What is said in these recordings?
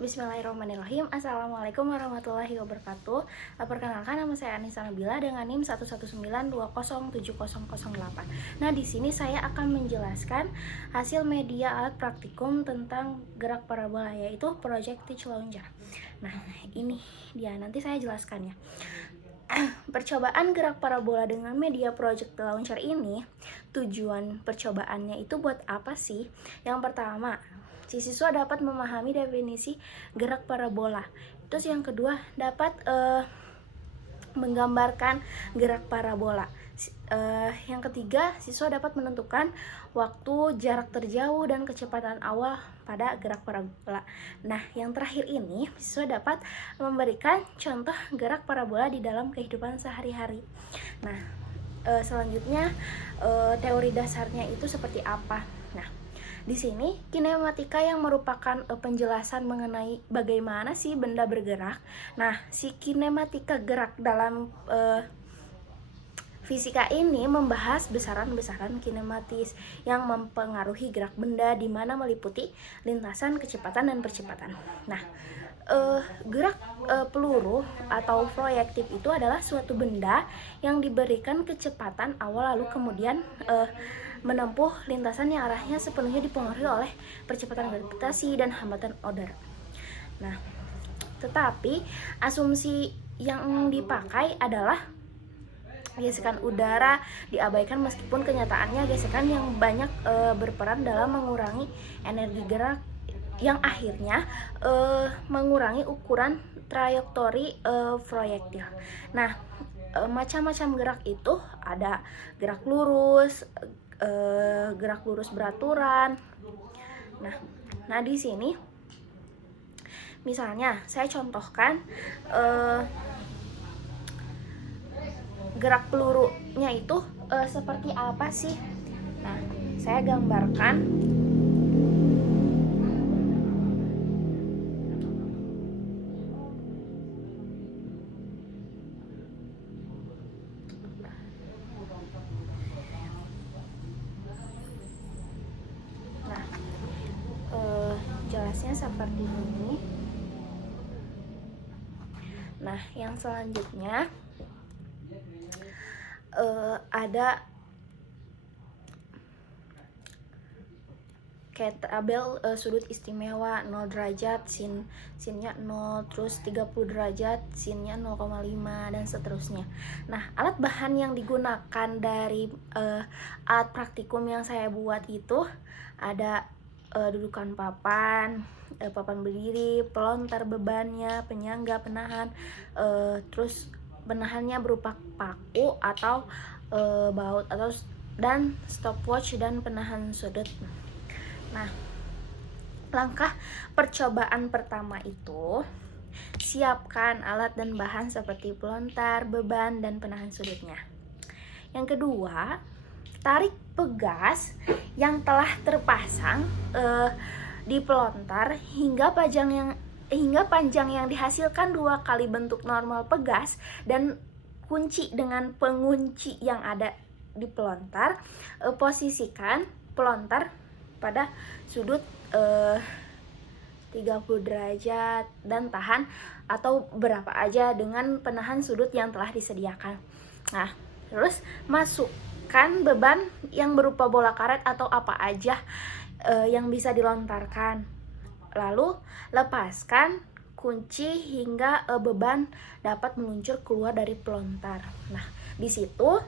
Bismillahirrahmanirrahim. Assalamualaikum warahmatullahi wabarakatuh. Perkenalkan, nama saya Anissa Nabila dengan NIM 119207008. Nah, di sini saya akan menjelaskan hasil media alat praktikum tentang gerak parabola, yaitu Project Teach Launcher. Nah, ini dia, nanti saya jelaskan ya. Percobaan gerak parabola dengan media Project Launcher ini, tujuan percobaannya itu buat apa sih? Yang pertama, si siswa dapat memahami definisi gerak parabola. Terus yang kedua, dapat menggambarkan gerak parabola. Yang ketiga, siswa dapat menentukan waktu, jarak terjauh, dan kecepatan awal pada gerak parabola. Nah, yang terakhir ini, siswa dapat memberikan contoh gerak parabola di dalam kehidupan sehari-hari. Nah, selanjutnya teori dasarnya itu seperti apa? Nah, di sini kinematika yang merupakan penjelasan mengenai bagaimana sih benda bergerak. Nah, si kinematika gerak dalam fisika ini membahas besaran-besaran kinematis yang mempengaruhi gerak benda, di mana meliputi lintasan, kecepatan, dan percepatan. Nah, gerak peluru atau proyektil itu adalah suatu benda yang diberikan kecepatan awal lalu kemudian menempuh lintasan yang arahnya sepenuhnya dipengaruhi oleh percepatan gravitasi dan hambatan udara. Nah, tetapi asumsi yang dipakai adalah gesekan udara diabaikan, meskipun kenyataannya gesekan yang banyak berperan dalam mengurangi energi gerak yang akhirnya mengurangi ukuran trajektori proyektil. Nah, macam-macam gerak itu ada gerak lurus, gerak lurus beraturan. Nah, di sini misalnya saya contohkan gerak pelurunya itu seperti apa sih? Nah, saya gambarkan. Jelasnya seperti ini. Nah, yang selanjutnya ada kayak tabel sudut istimewa 0 derajat, sinnya 0, terus 30 derajat, sinnya 0,5, dan seterusnya. Nah, alat bahan yang digunakan dari alat praktikum yang saya buat itu ada dudukan papan, papan berdiri, pelontar bebannya, penyangga, penahan, terus penahannya berupa paku atau baut atau dan stopwatch dan penahan sudut. Nah, langkah percobaan pertama itu siapkan alat dan bahan seperti pelontar, beban, dan penahan sudutnya. Yang kedua, tarik pegas yang telah terpasang di pelontar hingga panjang yang dihasilkan 2 kali bentuk normal pegas, dan kunci dengan pengunci yang ada di pelontar. Posisikan pelontar pada sudut 30 derajat dan tahan atau berapa aja dengan penahan sudut yang telah disediakan. Nah, terus masukkan beban yang berupa bola karet atau apa aja yang bisa dilontarkan. Lalu lepaskan kunci hingga beban dapat meluncur keluar dari pelontar. Nah, di situ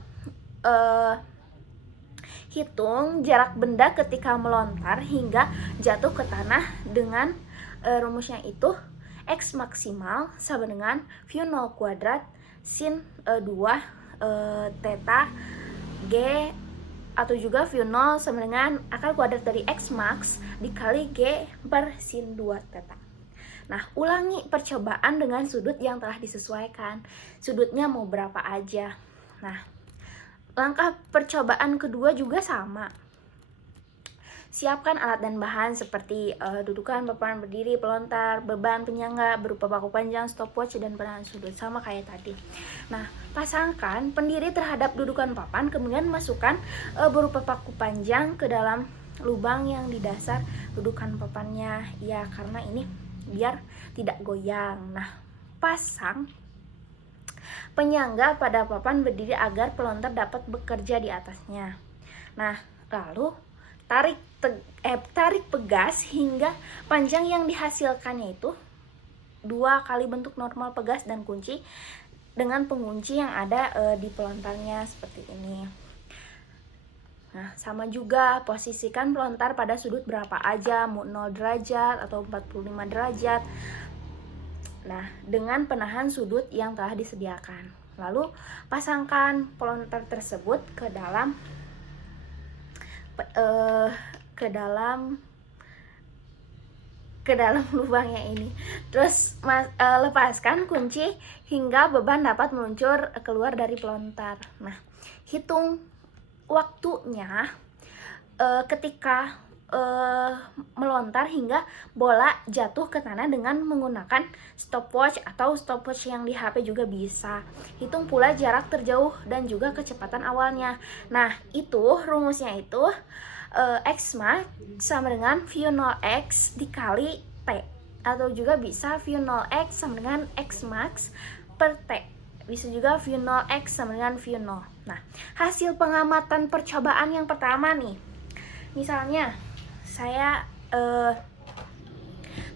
hitung jarak benda ketika melontar hingga jatuh ke tanah dengan rumusnya itu X maksimal sama dengan V0 kuadrat sin 2 theta G, atau juga V0 sama dengan akar kuadrat dari X max dikali G per sin 2 theta. Nah, ulangi percobaan dengan sudut yang telah disesuaikan. Sudutnya mau berapa aja. Nah, langkah percobaan kedua juga sama. Siapkan alat dan bahan seperti dudukan, papan berdiri, pelontar, beban, penyangga berupa paku panjang, stopwatch, dan penahan sudut, sama kayak tadi. Nah, pasangkan pendiri terhadap dudukan papan, kemudian masukkan berupa paku panjang ke dalam lubang yang di dasar dudukan papannya. Ya, karena ini biar tidak goyang. Nah, pasang penyangga pada papan berdiri agar pelontar dapat bekerja di atasnya. Nah, lalu tarik pegas hingga panjang yang dihasilkannya itu 2 kali bentuk normal pegas dan kunci dengan pengunci yang ada di pelontarnya seperti ini. Nah, sama juga posisikan pelontar pada sudut berapa aja, mau 0 derajat atau 45 derajat. Nah, dengan penahan sudut yang telah disediakan. Lalu pasangkan pelontar tersebut ke dalam lubangnya ini. Terus lepaskan kunci hingga beban dapat meluncur keluar dari pelontar. Nah, hitung waktunya ketika melontar hingga bola jatuh ke tanah dengan menggunakan stopwatch atau stopwatch yang di HP juga bisa. Hitung pula jarak terjauh dan juga kecepatan awalnya. Nah, itu rumusnya itu X max sama dengan V0X dikali T, atau juga bisa V0X sama dengan X max per T. Bisa juga V0X sama dengan V0. Nah, hasil pengamatan percobaan yang pertama nih. Misalnya saya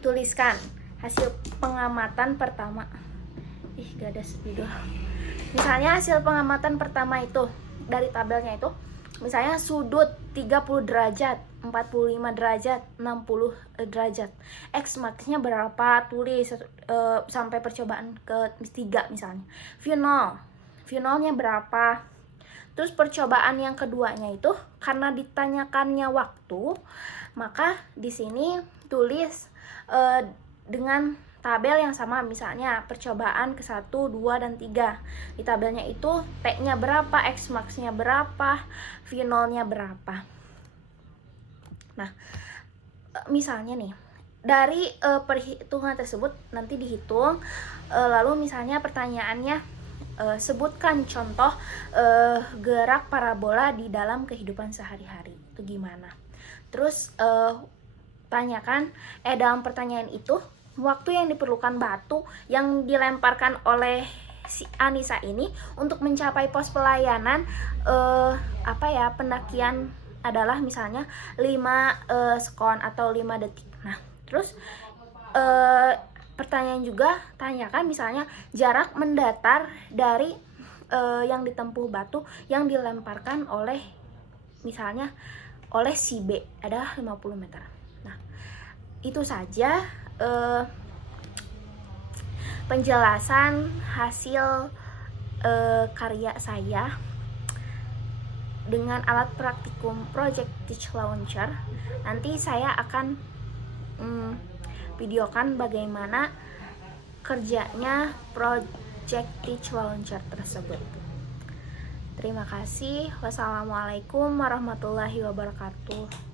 tuliskan hasil pengamatan pertama. Gak ada spidol. Misalnya hasil pengamatan pertama itu dari tabelnya itu, misalnya sudut 30 derajat, 45 derajat, 60 derajat. X max-nya berapa? Tulis sampai percobaan ketiga misalnya. V0-nya berapa? Terus percobaan yang keduanya itu karena ditanyakannya waktu, maka di sini tulis dengan tabel yang sama, misalnya percobaan ke-1, 2, dan 3. Di tabelnya itu T-nya berapa, X max-nya berapa, V0-nya berapa. Nah, misalnya nih, dari perhitungan tersebut nanti dihitung, lalu misalnya pertanyaannya, sebutkan contoh gerak parabola di dalam kehidupan sehari-hari. Itu gimana? Terus tanyakan, dalam pertanyaan itu, waktu yang diperlukan batu yang dilemparkan oleh si Anissa ini untuk mencapai pos pelayanan pendakian adalah misalnya 5 sekon atau 5 detik. Nah, terus pertanyaan juga tanyakan misalnya jarak mendatar dari yang ditempuh batu yang dilemparkan oleh misalnya oleh si B adalah 50 meter. Nah, itu saja penjelasan hasil karya saya dengan alat praktikum Project Teach Launcher. Nanti saya akan videokan bagaimana kerjanya Project Teach Launcher tersebut. Terima kasih. Wassalamualaikum warahmatullahi wabarakatuh.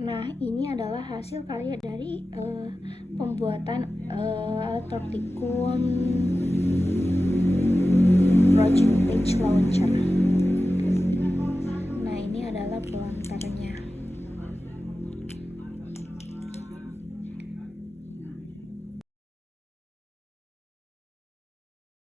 Nah, ini adalah hasil karya dari pembuatan alat praktikum Project Teach Launcher.